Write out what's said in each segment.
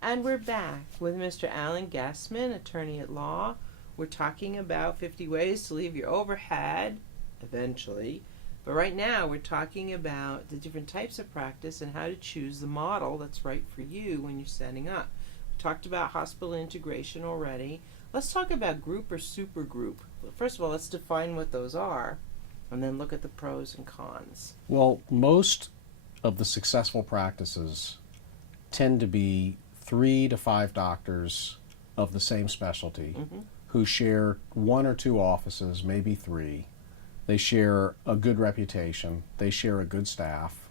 And we're back with Mr. Alan Gassman, attorney at law. We're talking about 50 ways to leave your overhead eventually. But right now we're talking about the different types of practice and how to choose the model that's right for you when you're setting up. We talked about hospital integration already. Let's talk about group or supergroup. First of all, let's define what those are and then look at the pros and cons. Well, most of the successful practices tend to be 3 to 5 doctors of the same specialty who share 1 or 2 offices, maybe 3. They share a good reputation, they share a good staff,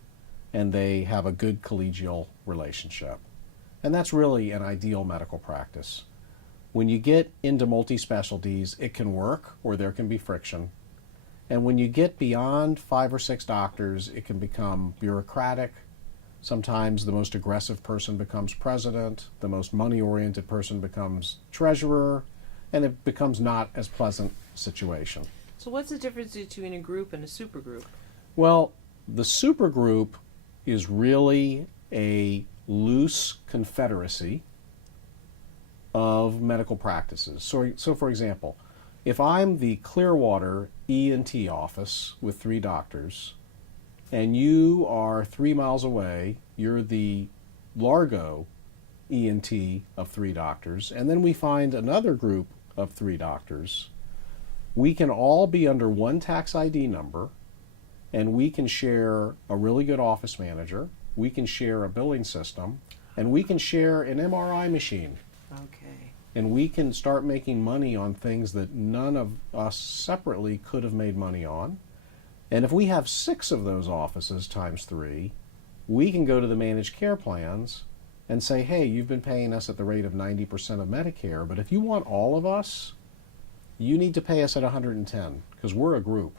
and they have a good collegial relationship. And that's really an ideal medical practice. When you get into multi-specialties, it can work or there can be friction. And when you get beyond 5 or 6 doctors, it can become bureaucratic. Sometimes the most aggressive person becomes president, the most money-oriented person becomes treasurer, and it becomes not as pleasant situation. So what's the difference between a group and a supergroup? Well, the supergroup is really a loose confederacy of medical practices. So for example, if I'm the Clearwater E&T office with 3 doctors, and you are 3 miles away, you're the Largo E&T of 3 doctors, and then we find another group of 3 doctors, we can all be under one tax ID number, and we can share a really good office manager, we can share a billing system, and we can share an MRI machine. Okay. And we can start making money on things that none of us separately could have made money on. And if we have 6 of those offices times 3, we can go to the managed care plans and say, hey, you've been paying us at the rate of 90% of Medicare, but if you want all of us, you need to pay us at 110 because we're a group.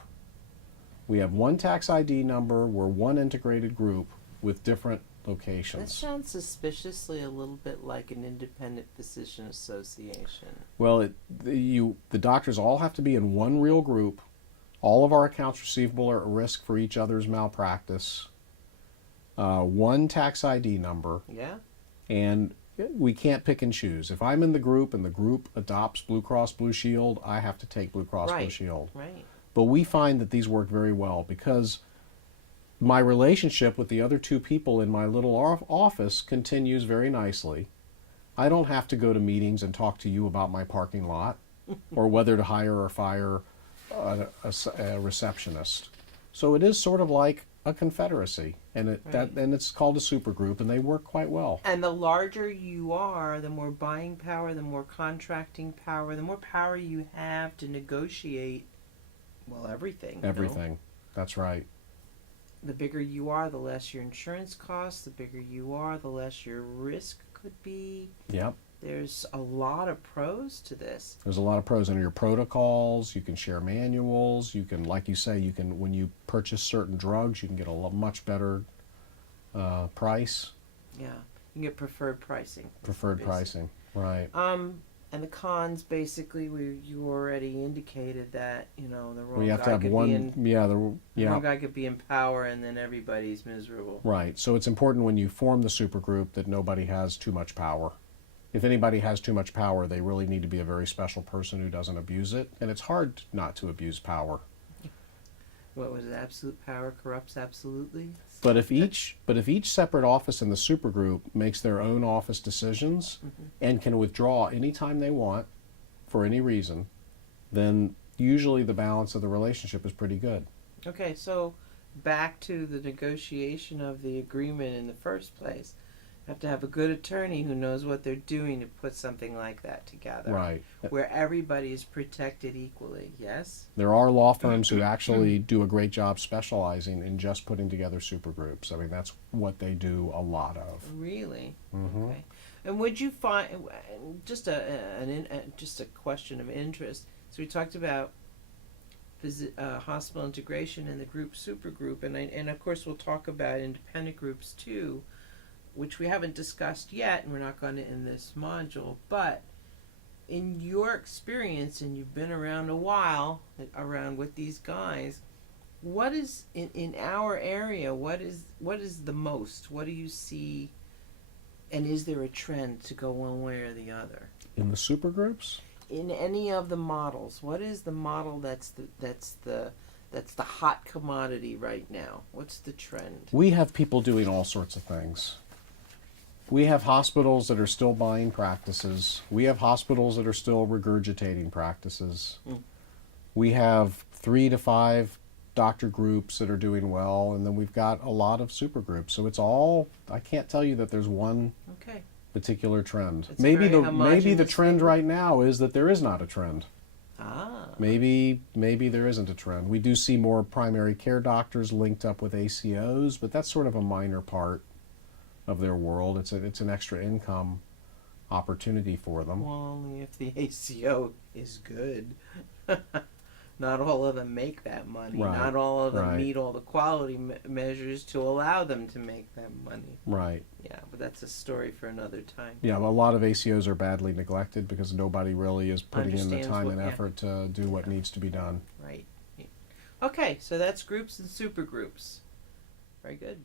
We have one tax ID number, we're one integrated group with different locations. That sounds suspiciously a little bit like an independent physician association. Well, the doctors all have to be in one real group. All of our accounts receivable are at risk for each other's malpractice. One tax ID number. Yeah. And we can't pick and choose. If I'm in the group and the group adopts Blue Cross Blue Shield, I have to take Blue Cross Blue Shield. Right. But we find that these work very well because my relationship with the other 2 people in my little office continues very nicely. I don't have to go to meetings and talk to you about my parking lot or whether to hire or fire a receptionist. So it is sort of like a confederacy, and it's called a supergroup, and they work quite well. And the larger you are, the more buying power, the more contracting power, the more power you have to negotiate, well, everything. Everything. That's right. The bigger you are, the less your insurance costs. The bigger you are, the less your risk could be. Yep. There's a lot of pros to this. There's a lot of pros in your protocols. You can share manuals. You can, like you say, you can, when you purchase certain drugs, you can get a much better price. Yeah, you can get preferred pricing. Preferred pricing, right. And the cons, basically, you already indicated that, the wrong you have guy to have could one, be in, the wrong guy could be in power, and then everybody's miserable. Right. So it's important when you form the supergroup that nobody has too much power. If anybody has too much power, they really need to be a very special person who doesn't abuse it, and it's hard not to abuse power. What was it? Absolute power corrupts absolutely. But if each separate office in the supergroup makes their own office decisions and can withdraw anytime they want for any reason, then usually the balance of the relationship is pretty good. Okay, so back to the negotiation of the agreement in the first place. You have to have a good attorney who knows what they're doing to put something like that together. Right. Where everybody is protected equally, yes? There are law firms who actually do a great job specializing in just putting together supergroups. I mean, that's what they do a lot of. Really? Mm-hmm. Okay. And would you find, just a question of interest, so we talked about hospital integration and the group supergroup, and of course we'll talk about independent groups too, which we haven't discussed yet, and we're not going to in this module, but in your experience, and you've been around a while, around with these guys, what is, in our area, what is the most? What do you see And is there a trend to go one way or the other? In the supergroups? In any of the models, what is the model that's the hot commodity right now? What's the trend? We have people doing all sorts of things. We have hospitals that are still buying practices. We have hospitals that are still regurgitating practices. We have 3 to 5 doctor groups that are doing well, and then we've got a lot of super groups. So it's all, I can't tell you that there's one Okay. particular trend. It's a Maybe very maybe the homogeneous trend thing. right now is that there is not a trend. Ah. Maybe there isn't a trend. We do see more primary care doctors linked up with ACOs, but that's sort of a minor part of their world. It's an extra income opportunity for them. Well, only if the ACO is good. Not all of them make that money. Right, Not all of them right. meet all the quality measures to allow them to make that money. Right. Yeah, but that's a story for another time. Yeah, a lot of ACOs are badly neglected because nobody really is putting in the Understands time what- and yeah. effort to do what needs to be done. Right. Okay, so that's groups and super groups. Very good.